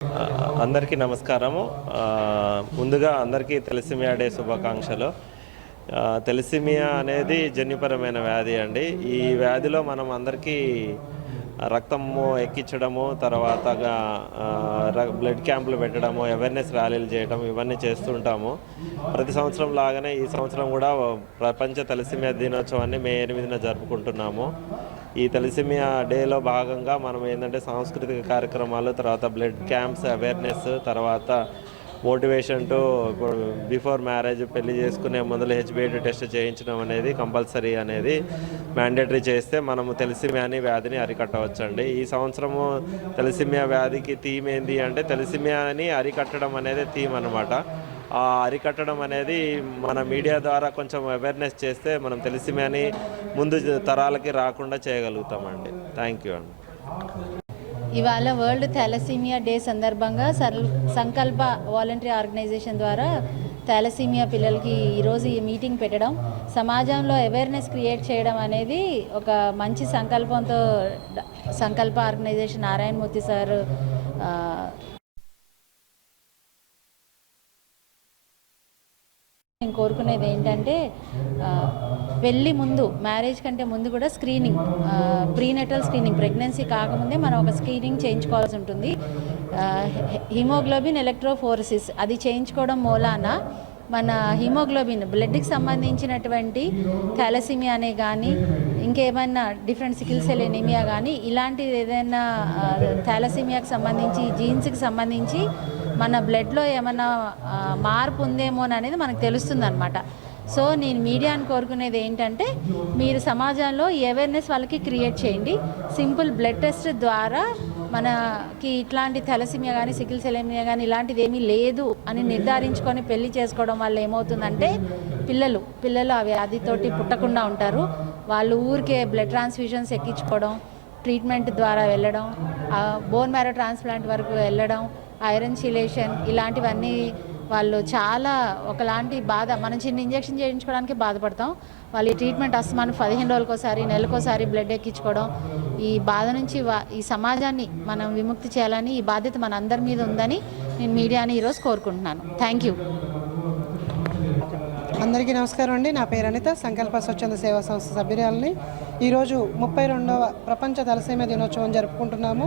అందరికీ నమస్కారము. ముందుగా అందరికీ తెలసిమియా డే శుభాకాంక్షలు. తెలసిమియా అనేది జన్యుపరమైన వ్యాధి అండి. ఈ వ్యాధిలో మనం అందరికీ రక్తము ఎక్కించడము, తర్వాతగా బ్లడ్ క్యాంపులు పెట్టడము, అవేర్నెస్ ర్యాలీలు చేయడం, ఇవన్నీ చేస్తుంటాము. ప్రతి సంవత్సరం లాగానే ఈ సంవత్సరం కూడా ప్రపంచ తెలసిమియా దినోత్సవాన్ని మే 8న జరుపుకుంటున్నాము. ఈ తెలసిమియా డేలో భాగంగా మనం ఏంటంటే సాంస్కృతిక కార్యక్రమాలు, తర్వాత బ్లడ్ క్యాంప్స్, అవేర్నెస్, తర్వాత మోటివేషన్ టు బిఫోర్ మ్యారేజ్, పెళ్లి చేసుకునే మొదలు హెచ్బిఏడి టెస్ట్ చేయించడం అనేది కంపల్సరీ అనేది మ్యాండేటరీ చేస్తే మనము తెలసిమియా వ్యాధిని అరికట్టవచ్చండి. ఈ సంవత్సరము తెలసిమియా వ్యాధికి థీమ్ ఏంటి అంటే తెలసిమియాని అరికట్టడం అనేది థీమ్ అనమాట. ఆ అరికట్టడం అనేది మన మీడియా ద్వారా కొంచెం అవేర్నెస్ చేస్తే మనం తెలసిమియాని ముందు తరాలకి రాకుండా చేయగలుగుతామండి. థ్యాంక్ యూ అండి. ఇవాళ వరల్డ్ థాలసీమియా డే సందర్భంగా సంకల్ప వాలంటరీ ఆర్గనైజేషన్ ద్వారా థాలసీమియా పిల్లలకి ఈరోజు ఈ మీటింగ్ పెట్టడం, సమాజంలో అవేర్నెస్ క్రియేట్ చేయడం అనేది ఒక మంచి సంకల్పంతో సంకల్ప ఆర్గనైజేషన్ నారాయణమూర్తి సార్ నేను కోరుకునేది ఏంటంటే పెళ్ళి ముందు, మ్యారేజ్ కంటే ముందు కూడా స్క్రీనింగ్, ప్రీనటల్ స్క్రీనింగ్, ప్రెగ్నెన్సీ కాకముందే మనం ఒక స్క్రీనింగ్ చేయించుకోవాల్సి ఉంటుంది. హిమోగ్లోబిన్ ఎలక్ట్రోఫోరసిస్ అది చేయించుకోవడం మూలాన మన హిమోగ్లోబిన్ బ్లడ్కి సంబంధించినటువంటి థాలసీమియానే కానీ ఇంకేమైనా డిఫరెంట్ సికిల్ సెల్ ఎనీమియా కానీ ఇలాంటిది ఏదైనా థాలసీమియాకి సంబంధించి జీన్స్కి సంబంధించి మన బ్లడ్లో ఏమైనా మార్పు ఉందేమో అనేది మనకు తెలుస్తుంది అనమాట. సో నేను మీడియాని కోరుకునేది ఏంటంటే మీరు సమాజంలో ఈ అవేర్నెస్ వాళ్ళకి క్రియేట్ చేయండి. సింపుల్ బ్లడ్ టెస్ట్ ద్వారా మనకి ఇట్లాంటి థాలసీమియా కానీ సికిల్ సెల్ ఎనీమియా కానీ ఇలాంటిది ఏమీ లేదు అని నిర్ధారించుకొని పెళ్లి చేసుకోవడం వల్ల ఏమవుతుందంటే పిల్లలు ఆ వ్యాధితోటి పుట్టకుండా ఉంటారు. వాళ్ళు ఊరికే బ్లడ్ ట్రాన్స్ఫ్యూషన్స్ ఎక్కించుకోవడం, ట్రీట్మెంట్ ద్వారా వెళ్ళడం, బోన్ మ్యారో ట్రాన్స్ప్లాంట్ వరకు వెళ్ళడం, ఐరన్ చిలేషన్ ఇలాంటివన్నీ వాళ్ళు చాలా ఒకలాంటి బాధ. మనం చిన్న ఇంజెక్షన్ చేయించుకోవడానికి బాధపడతాం, వాళ్ళు ఈ ట్రీట్మెంట్ అస్తమానం 15 రోజులకోసారి, నెలకోసారి బ్లడ్ ఎక్కించుకోవడం. ఈ బాధ నుంచి ఈ సమాజాన్ని మనం విముక్తి చేయాలని ఈ బాధ్యత మన అందరి మీద ఉందని నేను మీడియాని ఈరోజు కోరుకుంటున్నాను. Thank you. అందరికీ నమస్కారం అండి. నా పేరు అనిత, సంకల్ప స్వచ్ఛంద సేవా సంస్థ సభ్యురాలని. ఈరోజు 32వ ప్రపంచ తలసేమియా దినోత్సవం జరుపుకుంటున్నాము.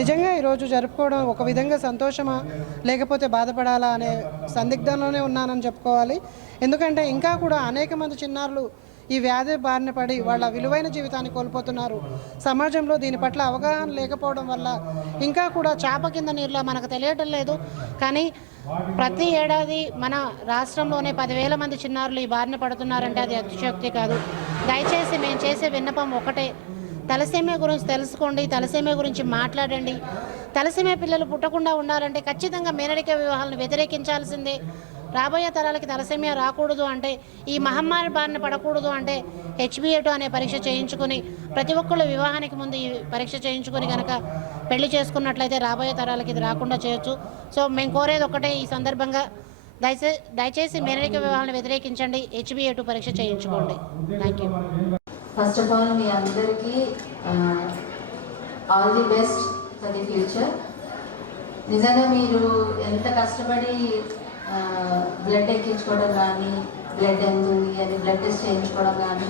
నిజంగా ఈరోజు జరుపుకోవడం ఒక విధంగా సంతోషమా లేకపోతే బాధపడాలా అనే సందిగ్ధంలోనే ఉన్నానని చెప్పుకోవాలి. ఎందుకంటే ఇంకా కూడా అనేక మంది చిన్నారులు ఈ వ్యాధి బారిన పడి వాళ్ళ విలువైన జీవితాన్ని కోల్పోతున్నారు. సమాజంలో దీని పట్ల అవగాహన లేకపోవడం వల్ల ఇంకా కూడా చాప కింద నీరులా మనకు తెలియటం లేదు. కానీ ప్రతి ఏడాది మన రాష్ట్రంలోనే 10,000 మంది చిన్నారులు ఈ బారిన పడుతున్నారంటే అది అతిశయోక్తి కాదు. దయచేసి మేము చేసే విన్నపం ఒకటే, తలసేమియా గురించి తెలుసుకోండి, తలసేమియా గురించి మాట్లాడండి. తలసేమియా పిల్లలు పుట్టకుండా ఉండాలంటే ఖచ్చితంగా మేనరిక వివాహాలను వ్యతిరేకించాల్సిందే. రాబోయే తరాలకి తలసేమియా రాకూడదు అంటే, ఈ మహమ్మారి బారిన పడకూడదు అంటే హెచ్బిఏ2 అనే పరీక్ష చేయించుకుని ప్రతి ఒక్కళ్ళు వివాహానికి ముందు ఈ పరీక్ష చేయించుకుని కనుక పెళ్లి చేసుకున్నట్లయితే రాబోయే తరాలకి ఇది రాకుండా చేయొచ్చు. సో మేము కోరేది ఒకటే, ఈ సందర్భంగా దయచేసి మేనరిక వివాహాలను వ్యతిరేకించండి, హెచ్బిఏ2 పరీక్ష చేయించుకోండి. Thank you. First of all మీ అందరికీ all the best for the future. నిజంగా మీరు ఎంత కష్టపడి బ్లడ్ ఎక్కించుకోవడం కానీ, బ్లడ్ ఎంత ఉంది అని బ్లడ్ టెస్ట్ చేయించుకోవడం కానీ,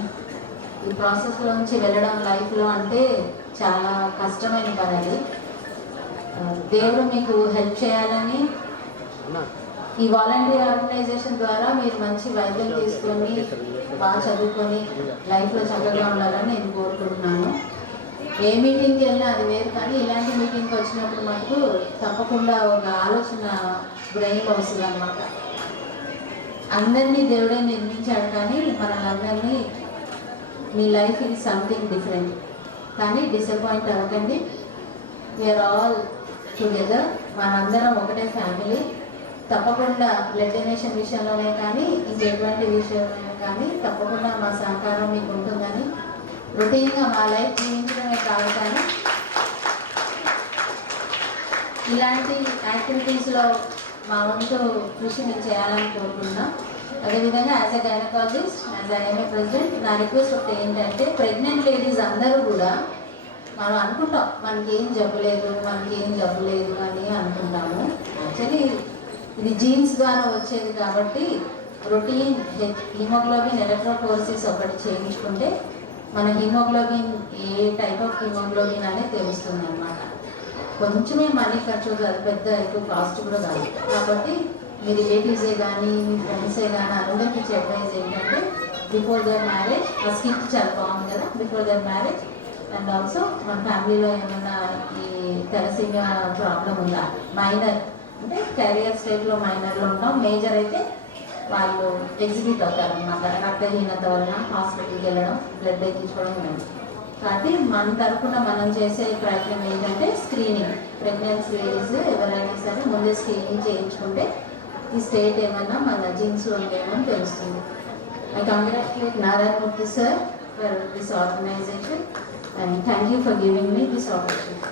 ఈ ప్రాసెస్లోంచి వెళ్ళడం లైఫ్లో అంటే చాలా కష్టమైన పని అది. దేవుడు మీకు హెల్ప్ చేయాలని ఈ వాలంటరీ ఆర్గనైజేషన్ ద్వారా మీరు మంచి వైద్యం తీసుకొని బాగా చదువుకొని లైఫ్లో చక్కగా ఉండాలని నేను కోరుకుంటున్నాను. ఏ మీటింగ్కి వెళ్ళినా అది వేరు, కానీ ఇలాంటి మీటింగ్కి వచ్చినప్పుడు మనకు తప్పకుండా ఒక ఆలోచన బ్రెయిన్లో వస్తుంది అన్నమాట. అందరినీ దేవుడే నిర్మించాడు, కానీ మనల్ని అందరినీ మీ లైఫ్ ఇది సంథింగ్ డిఫరెంట్. కానీ డిసప్పాయింట్ అవ్వకండి, వీఆర్ ఆల్ టుగెదర్, మనందరం ఒకటే ఫ్యామిలీ. తప్పకుండా బ్లడ్ డొనేషన్ విషయంలోనే కానీ ఇంకెటువంటి విషయంలోనే కానీ తప్పకుండా మా సహకారం మీకు ఉంటుందని, రొటీన్గా మా లైఫ్ జీవించడమే కాదు కానీ ఇలాంటి యాక్టివిటీస్లో మా వంతు కృషి మేము చేయాలని కోరుకుంటున్నాం. అదేవిధంగా as a gynaecologist, as IMA president, నా రిక్వెస్ట్ ఒకటి ఏంటంటే ప్రెగ్నెంట్ లేడీస్ అందరూ కూడా మనం అనుకుంటాం మనకేం జబ్బు లేదు అని అనుకుంటాం. ఇది జీన్స్ ద్వారా వచ్చేది కాబట్టి రొటీన్ హిమోగ్లోబిన్ ఎలక్ట్రోఫోరసిస్ ఒకటి చేయించుకుంటే మన haemoglobin A type of haemoglobin అనేది తెలుస్తుంది అనమాట. కొంచెమే మనీ ఖర్చు కాదు, పెద్ద ఎక్కువ కాస్ట్ కూడా కాదు. కాబట్టి మీ రిలేటివ్సే కానీ మీ ఫ్రెండ్సే కానీ అందరికీ ఇచ్చే అడ్వైజ్ ఏంటంటే బిఫోర్ దర్ మ్యారేజ్, ఆ స్కిట్ చాలా బాగుంది కదా, before their marriage and also మన ఫ్యామిలీలో ఏమైనా ఈ థాలసీమియా ప్రాబ్లం ఉందా, మైనర్ అంటే క్యారియర్ స్టేజ్లో మైనర్లో ఉంటాం, మేజర్ అయితే వాళ్ళు ఎగ్జిక్యూట్ అవుతారు అన్నమాట. రక్తహీనత వలన హాస్పిటల్కి వెళ్ళడం, బ్లడ్ ఎక్కించుకోవడం ఇవ్వండి. కాబట్టి మన తరఫున మనం చేసే ప్రయత్నం ఏంటంటే స్క్రీనింగ్. ప్రెగ్నెన్సీ లేడీస్ ఎవరైనా సరే ముందే స్క్రీనింగ్ చేయించుకుంటే ఈ స్టేట్ ఏమన్నా మన జీన్స్లో ఉందేమో అని తెలుస్తుంది. I congratulate Narayanmurthy sir for this organization and thank you for giving me this opportunity.